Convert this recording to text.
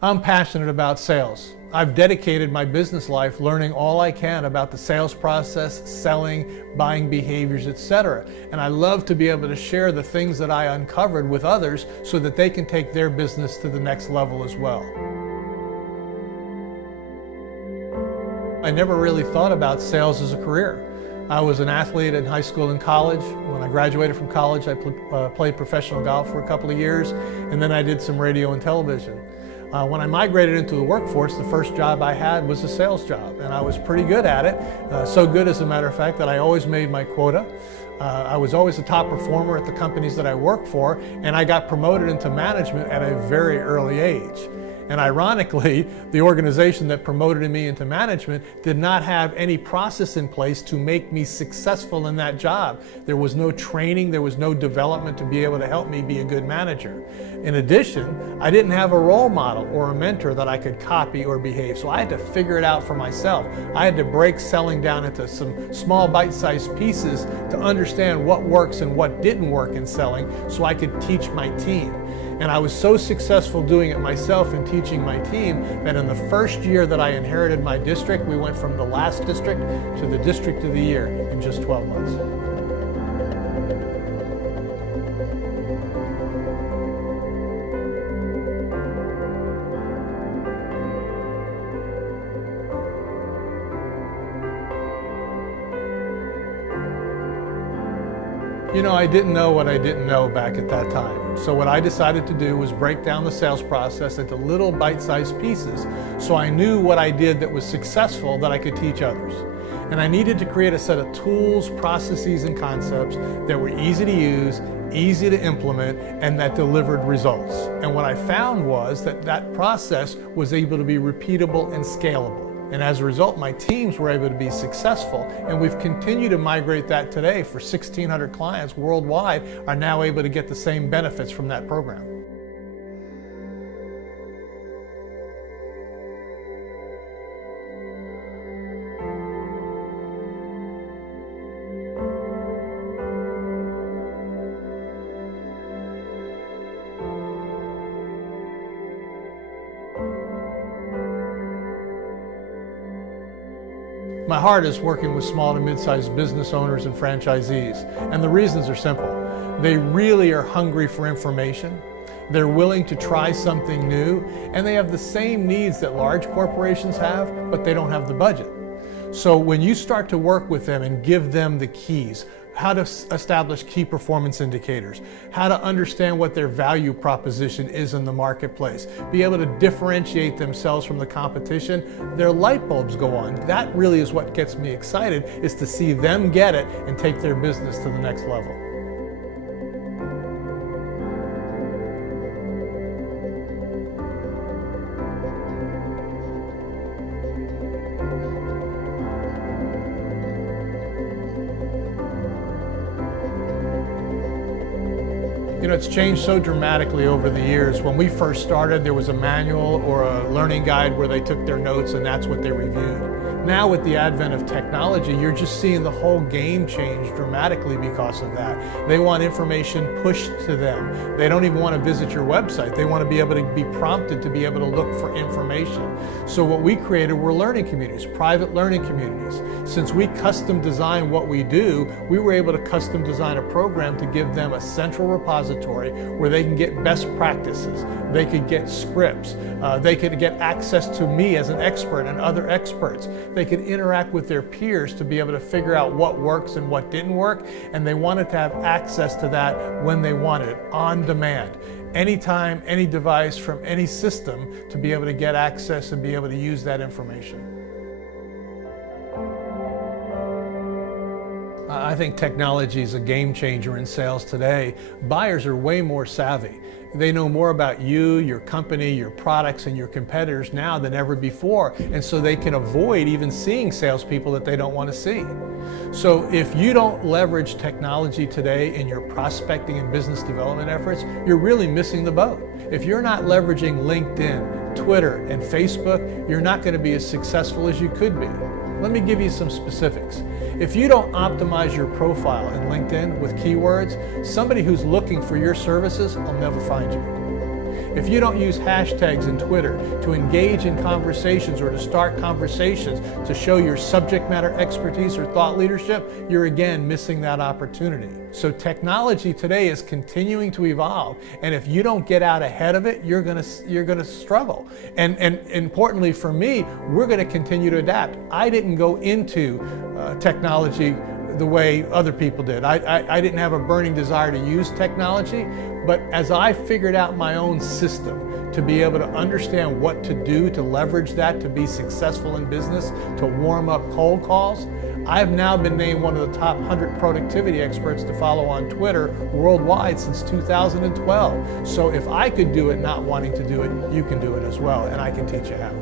I'm passionate about sales. I've dedicated my business life learning all I can about the sales process, selling, buying behaviors, etc. And I love to be able to share the things that I uncovered with others so that they can take their business to the next level as well. I never really thought about sales as a career. I was an athlete in high school and college. When I graduated from college, I played professional golf for a couple of years, and then I did some radio and television. When I migrated into the workforce, the first job I had was a sales job, and I was pretty good at it. So good, as a matter of fact, that I always made my quota. I was always a top performer at the companies that I worked for, and I got promoted into management at a very early age. And ironically, the organization that promoted me into management did not have any process in place to make me successful in that job. There was no training, there was no development to be able to help me be a good manager. In addition, I didn't have a role model or a mentor that I could copy or behave, so I had to figure it out for myself. I had to break selling down into some small bite-sized pieces to understand what works and what didn't work in selling so I could teach my team. And I was so successful doing it myself and teaching my team that in the first year that I inherited my district, we went from the last district to the district of the year in just 12 months. You know, I didn't know what I didn't know back at that time. So what I decided to do was break down the sales process into little bite-sized pieces so I knew what I did that was successful that I could teach others. And I needed to create a set of tools, processes, and concepts that were easy to use, easy to implement, and that delivered results. And what I found was that that process was able to be repeatable and scalable. And as a result, my teams were able to be successful, and we've continued to migrate that today. For 1,600 clients worldwide are now able to get the same benefits from that program. My heart is working with small to mid-sized business owners and franchisees, and the reasons are simple. They really are hungry for information, they're willing to try something new, and they have the same needs that large corporations have, but they don't have the budget. So when you start to work with them and give them the keys, how to establish key performance indicators, how to understand what their value proposition is in the marketplace, be able to differentiate themselves from the competition, their light bulbs go on. That really is what gets me excited, is to see them get it and take their business to the next level. You know, it's changed so dramatically over the years. When we first started, there was a manual or a learning guide where they took their notes and that's what they reviewed. Now with the advent of technology, you're just seeing the whole game change dramatically because of that. They want information pushed to them. They don't even want to visit your website. They want to be able to be prompted to be able to look for information. So what we created were learning communities, private learning communities. Since we custom design what we do, we were able to custom design a program to give them a central repository where they can get best practices, they could get scripts, they could get access to me as an expert and other experts. They could interact with their peers to be able to figure out what works and what didn't work, and they wanted to have access to that when they wanted it, on demand. Anytime, any device from any system to be able to get access and be able to use that information. I think technology is a game changer in sales today. Buyers are way more savvy. They know more about you, your company, your products, and your competitors now than ever before, and so they can avoid even seeing salespeople that they don't want to see. So if you don't leverage technology today in your prospecting and business development efforts, you're really missing the boat. If you're not leveraging LinkedIn, Twitter, and Facebook, you're not going to be as successful as you could be. Let me give you some specifics. If you don't optimize your profile in LinkedIn with keywords, somebody who's looking for your services will never find you. If you don't use hashtags in Twitter to engage in conversations or to start conversations to show your subject matter expertise or thought leadership, you're again missing that opportunity. So technology today is continuing to evolve, and if you don't get out ahead of it, you're gonna struggle. And importantly for me, we're gonna continue to adapt. I didn't go into technology the way other people did. I didn't have a burning desire to use technology, but as I figured out my own system to be able to understand what to do to leverage that to be successful in business, to warm up cold calls, I've now been named one of the top 100 productivity experts to follow on Twitter worldwide since 2012. So if I could do it not wanting to do it, you can do it as well, and I can teach you how.